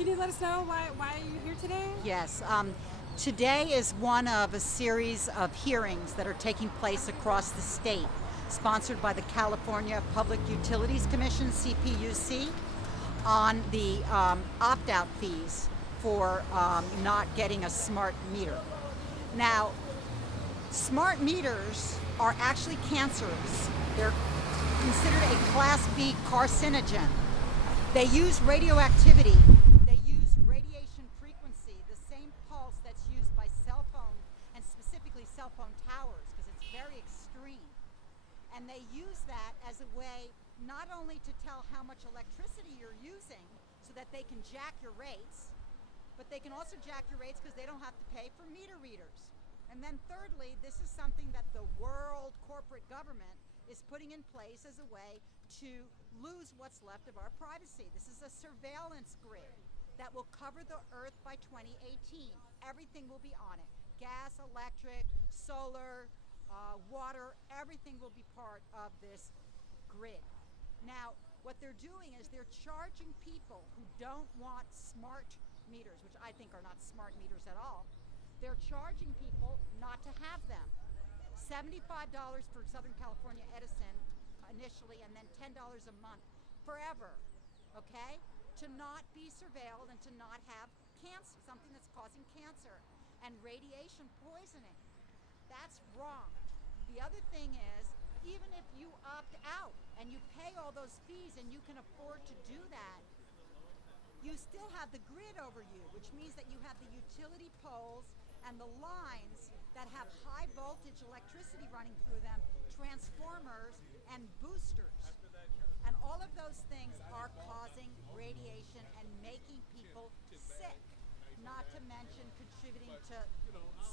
Can you let us know why you're here today? Yes. Today is one of a series of hearings that are taking place across the state, sponsored by the California Public Utilities Commission, CPUC, on the opt-out fees for not getting a smart meter. Now, smart meters are actually cancerous. They're considered a Class B carcinogen. They use radioactivity. They use radiation frequency, the same pulse that's used by cell phone, and specifically cell phone towers, because it's very extreme. And they use that as a way not only to tell how much electricity you're using so that they can jack your rates, but they can also jack your rates because they don't have to pay for meter readers. And then thirdly, this is something that the world corporate government is putting in place as a way to lose what's left of our privacy. This is a surveillance grid that will cover the earth by 2018. Everything will be on it. Gas, electric, solar, water, everything will be part of this grid. Now, what they're doing is they're charging people who don't want smart meters, which I think are not smart meters at all. They're charging people not to have them. $75 for Southern California Edison initially, and then $10 a month forever, okay? To not be surveilled and to not have cancer, something that's causing cancer and radiation poisoning. That's wrong. The other thing is, even if you opt out and you pay all those fees and you can afford to do that, you still have the grid over you, which means that you have the utility poles and the lines that have high voltage electricity running through them, transformers and boosters. And all of those things are causing radiation and making people sick, not to mention contributing to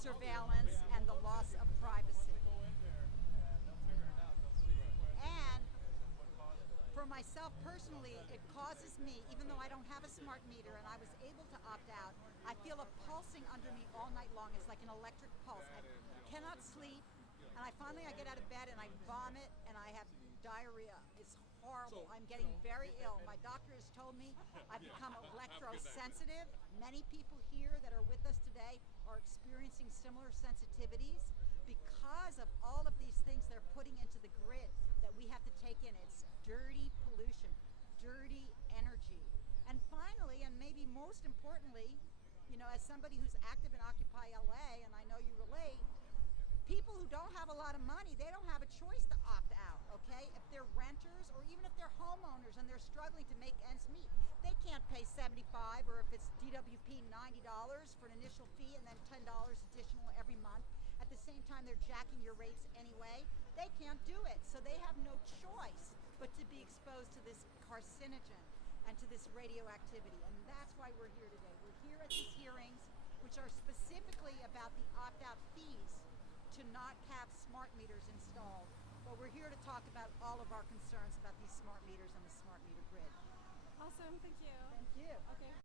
surveillance and the loss of privacy. And for myself personally, it causes me, even though I don't have a smart meter and I was able to opt out, I feel a pulsing under me all night long. It's like an electric pulse. I cannot sleep, and I get out of bed and I vomit and I have diarrhea. It's horrible. I'm getting very ill. My doctor has told me I've become electrosensitive. Many people here that are with us today are experiencing similar sensitivities because of all of these things they're putting into the grid that we have to take in. It's dirty pollution, dirty energy. And finally, and maybe most importantly, you know, as somebody who's active in Occupy LA, and I know you relate, people who don't have a lot of money, they don't have a choice to opt out, okay? If they're renters or even if they're homeowners and they're struggling to make ends meet, they can't pay $75, or if it's DWP, $90 for an initial fee and then $10 additional every month. At the same time, they're jacking your rates anyway. They can't do it, so they have no choice but to be exposed to this carcinogen and to this radioactivity. And that's why we're here today. We're here at these hearings, which are specifically about the opt-out fees to not have smart meters installed. But we're here to talk about all of our concerns about these smart meters and the smart meter grid. Awesome, thank you. Thank you. Okay.